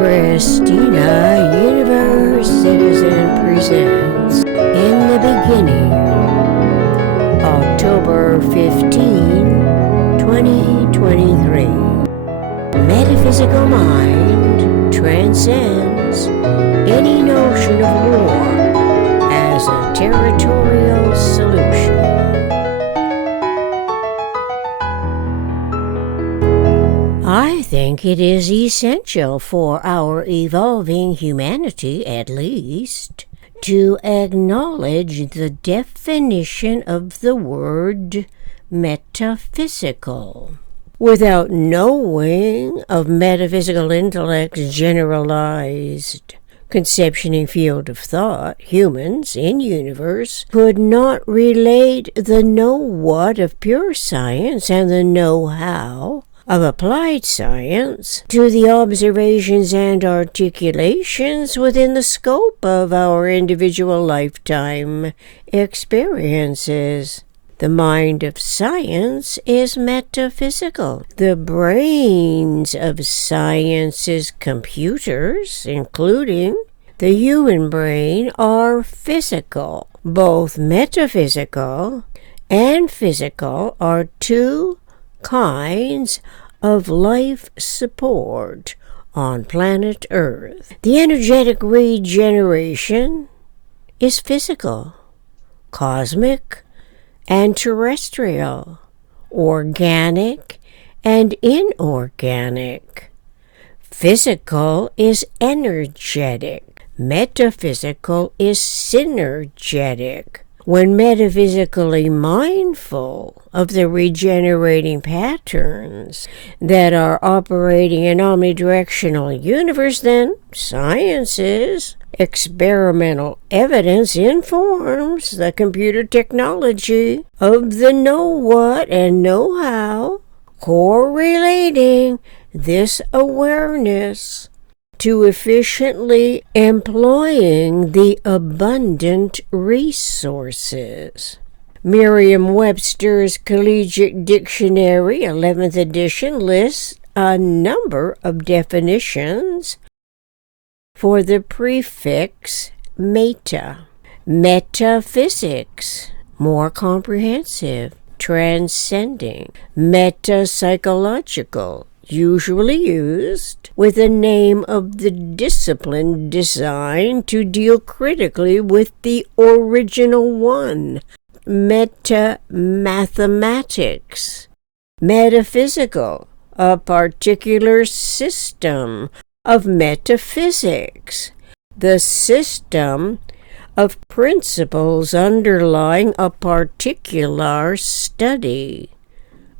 Christina, Universe Citizen presents In the Beginning, October 15, 2023. Metaphysical mind transcends any notion of war as a territorial solution. I think it is essential for our evolving humanity, at least, to acknowledge the definition of the word metaphysical. Without knowing of metaphysical intellect's generalized conceptioning field of thought, humans in universe could not relate the know-what of pure science and the know-how of applied science to the observations and articulations within the scope of our individual lifetime experiences. The mind of science is metaphysical. The brains of science's computers, including the human brain, are physical. Both metaphysical and physical are two kinds of life support on planet Earth. The energetic regeneration is physical, cosmic, and terrestrial, organic and inorganic. Physical is energetic. Metaphysical is synergetic. When metaphysically mindful of the regenerating patterns that are operating in omnidirectional universe, then science's experimental evidence informs the computer technology of the know-what and know-how, correlating this awareness to efficiently employing the abundant resources. Merriam-Webster's Collegiate Dictionary, 11th edition, lists a number of definitions for the prefix meta. Metaphysics, more comprehensive, transcending. Metapsychological, usually used with the name of the discipline designed to deal critically with the original one. Meta-mathematics. Metaphysical, a particular system of metaphysics, the system of principles underlying a particular study.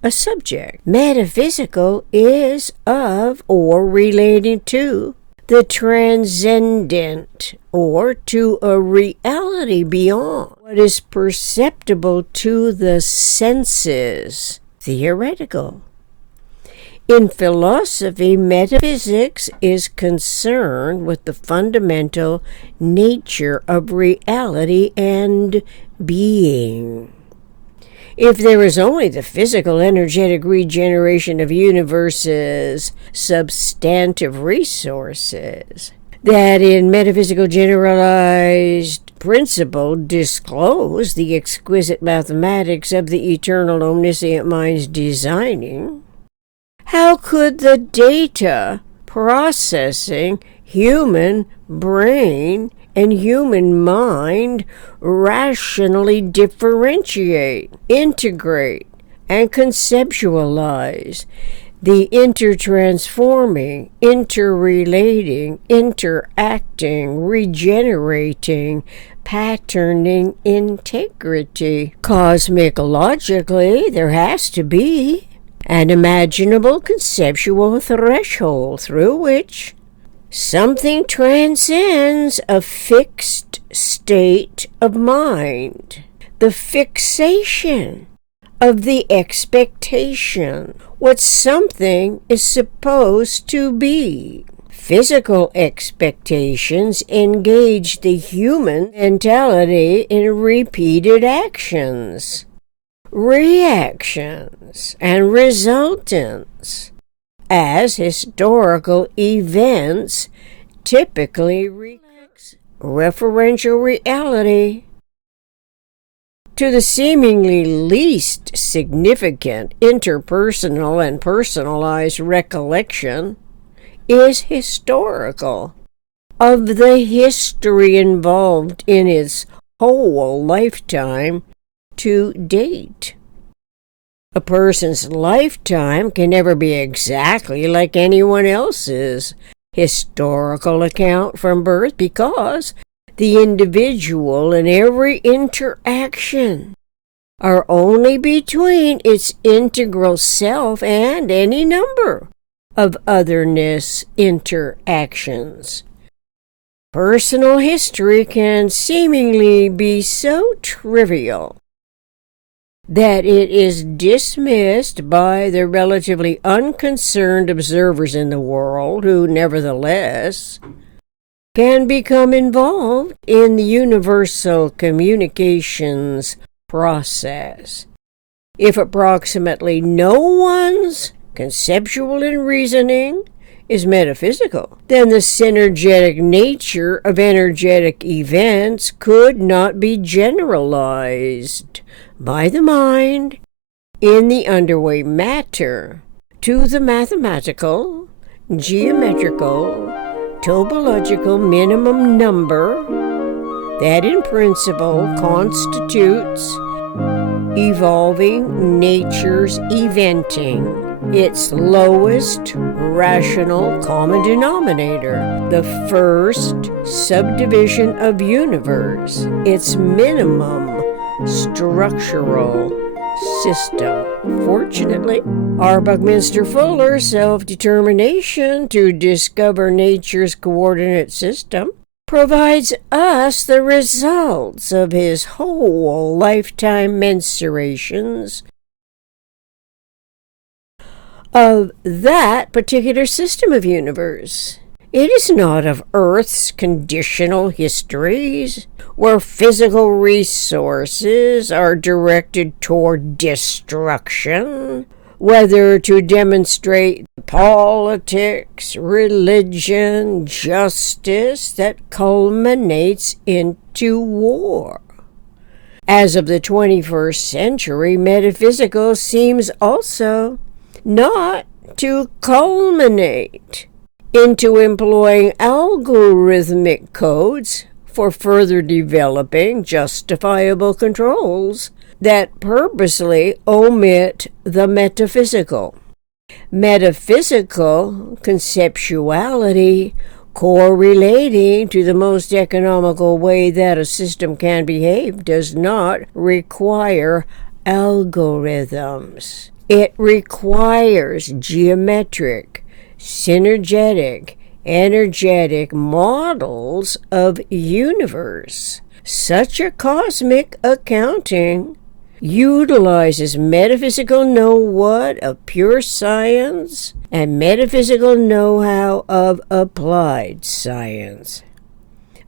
A subject. Metaphysical is of or relating to the transcendent or to a reality beyond what is perceptible to the senses. Theoretical. In philosophy, metaphysics is concerned with the fundamental nature of reality and being. If there is only the physical energetic regeneration of universe's substantive resources that in metaphysical generalized principle disclose the exquisite mathematics of the eternal omniscient mind's designing, how could the data processing human brain and human mind rationally differentiate, integrate, and conceptualize the intertransforming, interrelating, interacting, regenerating, patterning integrity? Cosmologically, there has to be an imaginable conceptual threshold through which something transcends a fixed state of mind, the fixation of the expectation, what something is supposed to be. Physical expectations engage the human mentality in repeated actions, reactions, and resultants, as historical events typically reflects referential reality. To the seemingly least significant interpersonal and personalized recollection is historical, of the history involved in its whole lifetime to date. A person's lifetime can never be exactly like anyone else's historical account from birth because the individual and every interaction are only between its integral self and any number of otherness interactions. Personal history can seemingly be so trivial that it is dismissed by the relatively unconcerned observers in the world who, nevertheless, can become involved in the universal communications process. If approximately no one's conceptual and reasoning is metaphysical, then the synergetic nature of energetic events could not be generalized by the mind in the underway matter to the mathematical, geometrical, topological minimum number that in principle constitutes evolving nature's eventing, its lowest rational common denominator, the first subdivision of universe, its minimum structural system. Fortunately, our Buckminster Fuller's self-determination to discover nature's coordinate system provides us the results of his whole lifetime mensurations of that particular system of universe. It is not of Earth's conditional histories, where physical resources are directed toward destruction, whether to demonstrate politics, religion, justice that culminates into war. As of the 21st century, metaphysical seems also not to culminate into employing algorithmic codes for further developing justifiable controls that purposely omit the metaphysical. Metaphysical conceptuality correlating to the most economical way that a system can behave does not require algorithms. It requires geometric, synergetic, energetic models of universe. Such a cosmic accounting utilizes metaphysical know-what of pure science and metaphysical know-how of applied science.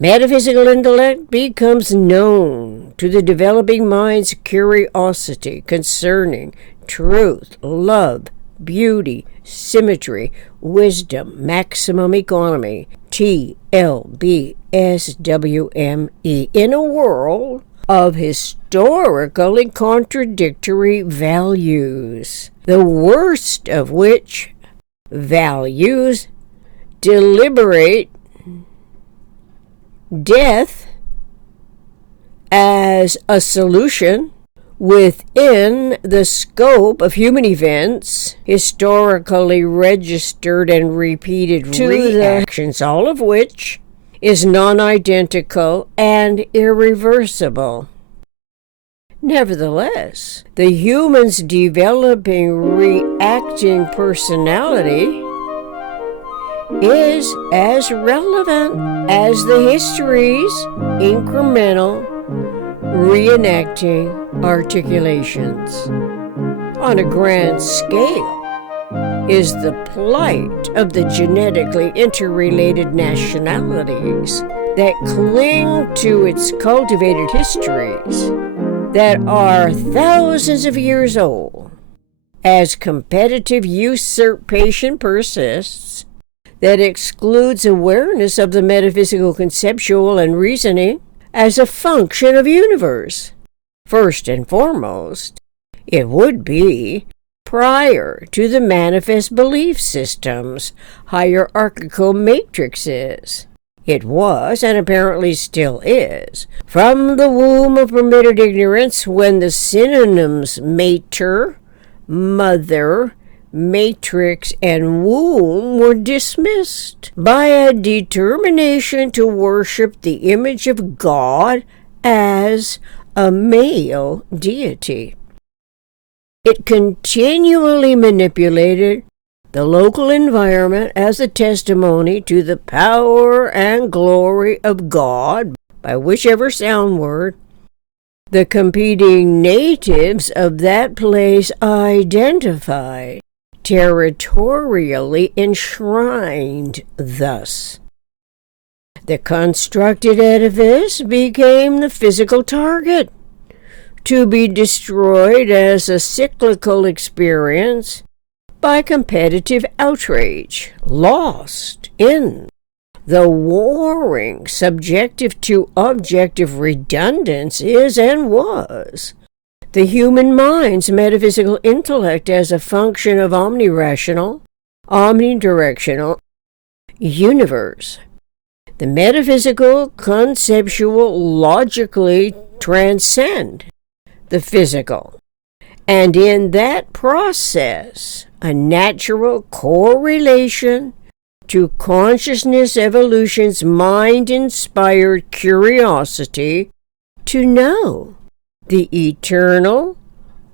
Metaphysical intellect becomes known to the developing mind's curiosity concerning truth, love, beauty, symmetry, wisdom, maximum economy, TLBSWME, in a world of historically contradictory values, the worst of which values deliberate death as a solution within the scope of human events, historically registered and repeated reactions, all of which is non-identical and irreversible. Nevertheless, the human's developing reacting personality is as relevant as the history's incremental reenacting articulations. On a grand scale is the plight of the genetically interrelated nationalities that cling to its cultivated histories that are thousands of years old as competitive usurpation persists, that excludes awareness of the metaphysical conceptual and reasoning as a function of universe. First and foremost, it would be prior to the manifest belief systems, hierarchical matrices. It was, and apparently still is, from the womb of permitted ignorance, when the synonyms mater, mother, matrix, and womb were dismissed by a determination to worship the image of God as a male deity. It continually manipulated the local environment as a testimony to the power and glory of God by whichever sound word the competing natives of that place identified, territorially enshrined thus. The constructed edifice became the physical target, to be destroyed as a cyclical experience by competitive outrage, lost in the warring subjective to objective redundance is and was the human mind's metaphysical intellect as a function of omnidirectional, omnidirectional universe. The metaphysical, conceptual, logically transcend the physical, and in that process, a natural correlation to consciousness evolution's mind-inspired curiosity to know the eternal,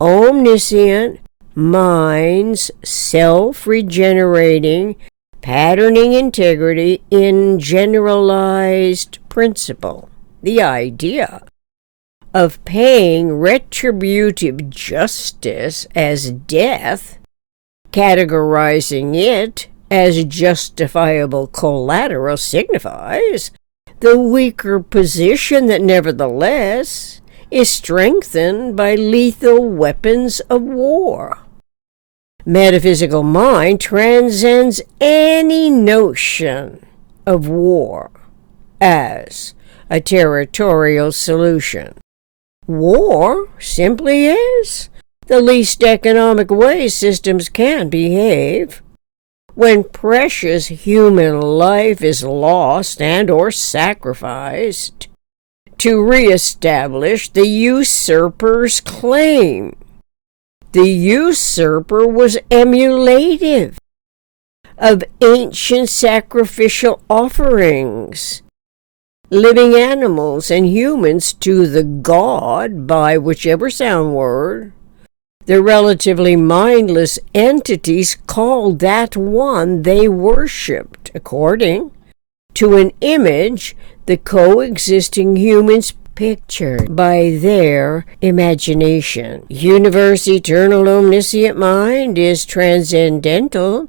omniscient mind's self-regenerating, patterning integrity in generalized principle. The idea of paying retributive justice as death, categorizing it as justifiable collateral, signifies the weaker position that nevertheless is strengthened by lethal weapons of war. Metaphysical mind transcends any notion of war as a territorial solution. War simply is the least economic way systems can behave. When precious human life is lost and or sacrificed to reestablish the usurper's claim. The usurper was emulative of ancient sacrificial offerings, living animals and humans to the god by whichever sound word the relatively mindless entities called that one they worshipped, according to an image the coexisting humans pictured by their imagination. Universe eternal omniscient mind is transcendental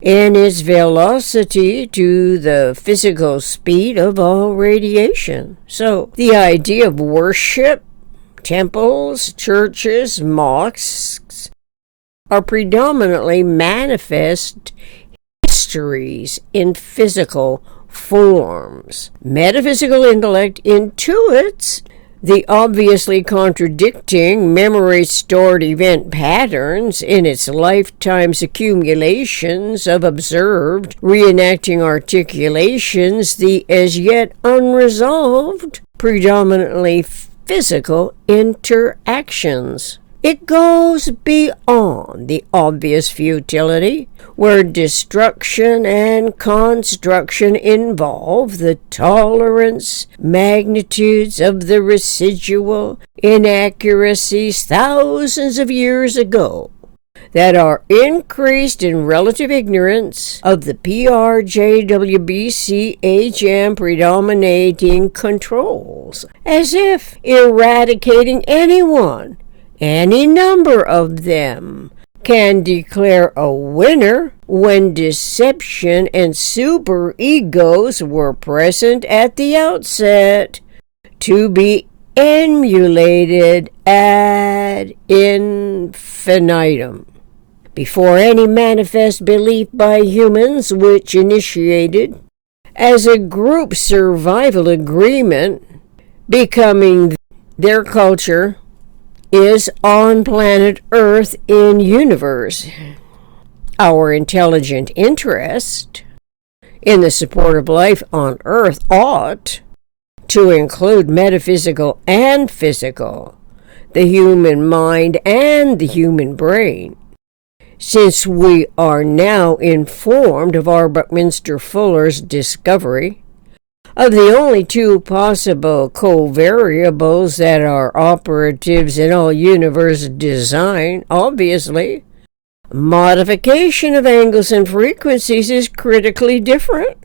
in its velocity to the physical speed of all radiation. So the idea of worship, temples, churches, mosques are predominantly manifest histories in physical forms. Metaphysical intellect intuits the obviously contradicting memory-stored event patterns in its lifetime's accumulations of observed reenacting articulations, the as yet unresolved, predominantly physical interactions. It goes beyond the obvious futility, where destruction and construction involve the tolerance magnitudes of the residual inaccuracies thousands of years ago that are increased in relative ignorance of the PRJWBCHM predominating controls, as if eradicating anyone, any number of them, can declare a winner when deception and superegos were present at the outset to be emulated ad infinitum, before any manifest belief by humans, which initiated as a group survival agreement, becoming their culture, is on planet Earth in universe. Our intelligent interest in the support of life on Earth ought to include metaphysical and physical, the human mind and the human brain, since we are now informed of R. Buckminster Fuller's discovery of the only two possible covariables that are operatives in all universe design. Obviously, modification of angles and frequencies is critically different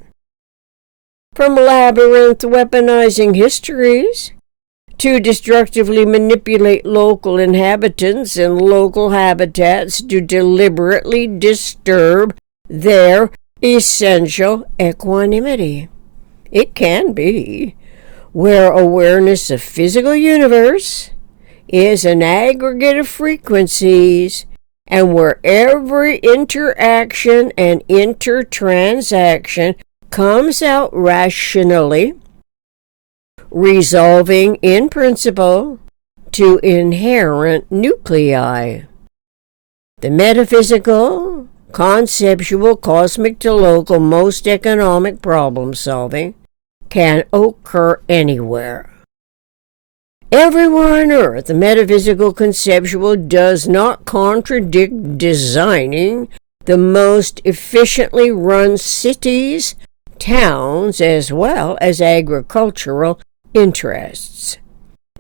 from labyrinth weaponizing histories to destructively manipulate local inhabitants and local habitats to deliberately disturb their essential equanimity. It can be where awareness of physical universe is an aggregate of frequencies, and where every interaction and intertransaction comes out rationally, resolving in principle to inherent nuclei. The metaphysical, conceptual, cosmic to local, most economic problem solving can occur anywhere. Everywhere on Earth, the metaphysical conceptual does not contradict designing the most efficiently run cities, towns, as well as agricultural interests.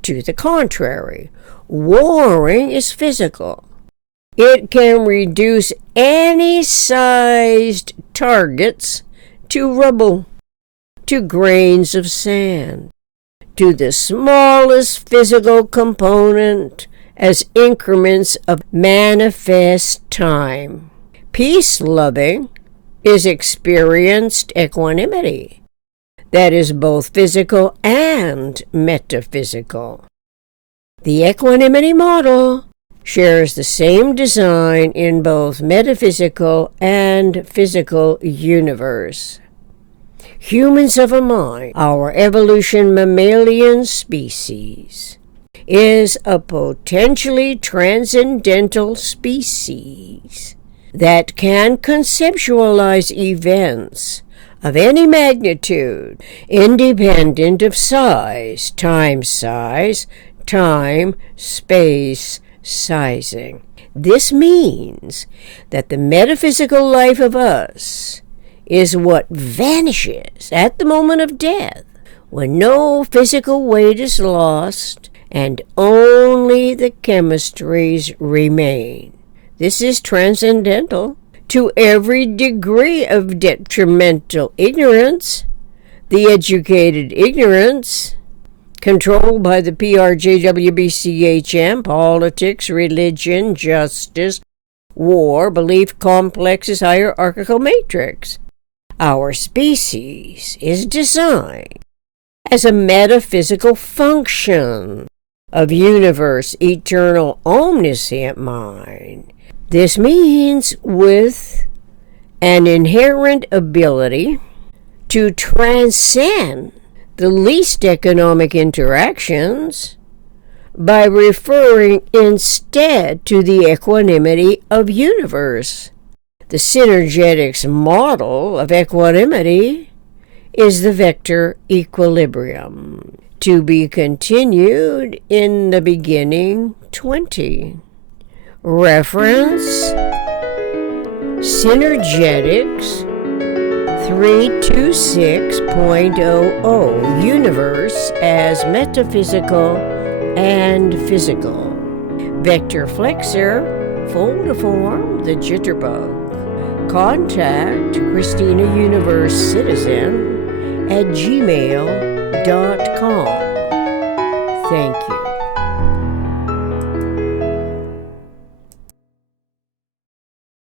To the contrary, warring is physical. It can reduce any sized targets to rubble, to grains of sand, to the smallest physical component as increments of manifest time. Peace-loving is experienced equanimity that is both physical and metaphysical. The equanimity model shares the same design in both metaphysical and physical universe. Humans of a mind, our evolution mammalian species, is a potentially transcendental species that can conceptualize events of any magnitude, independent of size, time, space, sizing. This means that the metaphysical life of us is what vanishes at the moment of death, when no physical weight is lost and only the chemistries remain. This is transcendental to every degree of detrimental ignorance, the educated ignorance, controlled by the PRJWBCHM, politics, religion, justice, war, belief complexes, hierarchical matrix. Our species is designed as a metaphysical function of universe, eternal, omniscient mind. This means with an inherent ability to transcend the least economic interactions by referring instead to the equanimity of universe. The synergetics model of equanimity is the vector equilibrium. To be continued in the beginning 20. Reference Synergetics 326.00 Universe as metaphysical and physical. Vector flexor, foldiform, the jitterbug. Contact Christina Universe Citizen at gmail.com. Thank you.